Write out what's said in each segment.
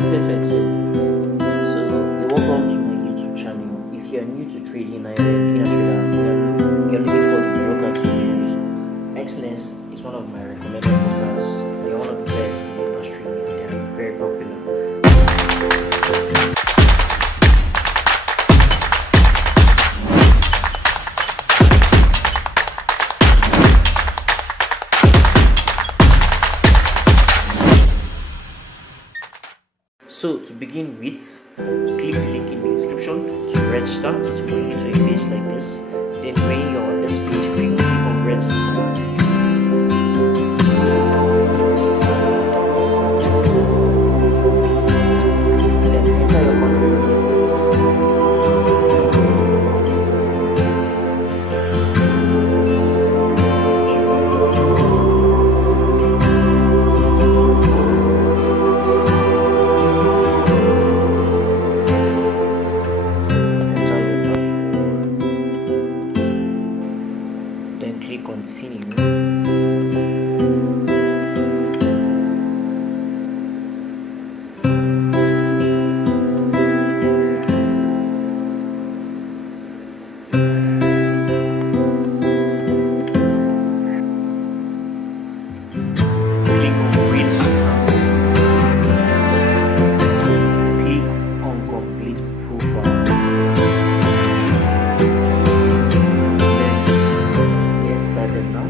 Forex. So, welcome to my YouTube channel. If you are new to trading and you're a beginner trader, you're looking for the broker to use, Exness is one of my recommended brokers. They're one of the best in the industry. They are very popular. So to begin with, click the link in the description to register. It will bring you to a page like this. Then when you're on this page, click on register. Then enter your country of residence. Then click continue. Click on create account. Click on complete profile. Get started now.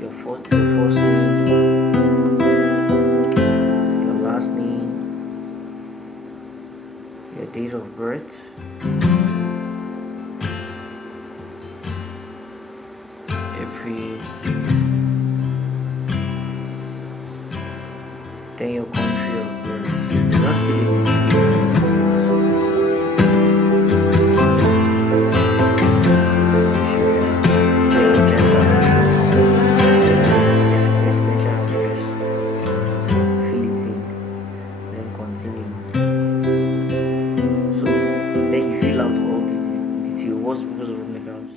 Your first name, your last name, your date of birth, April, then your country of birth. Just fill in the details. So then you fill out all these details. What's because of open accounts?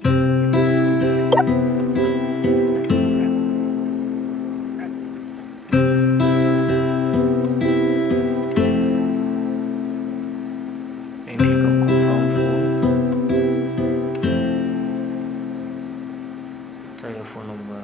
And click on confirm phone. Enter your phone number.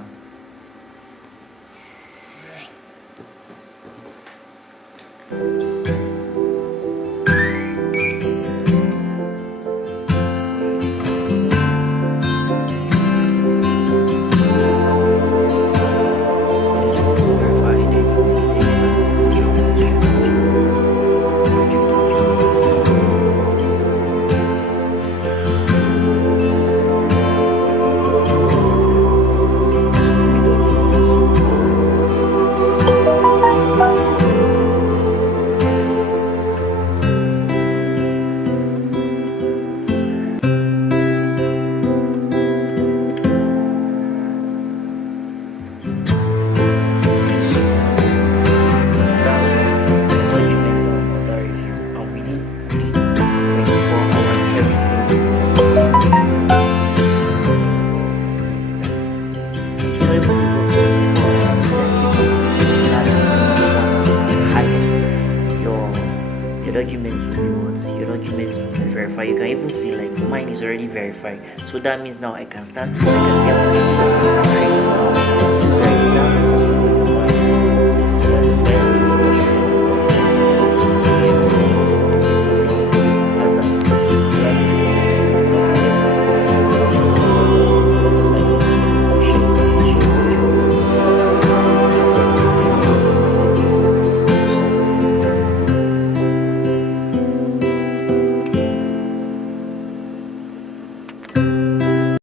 Your documents will be what? Your documents will be verified. You can even see like mine is already verified. So that means now I can start. I can get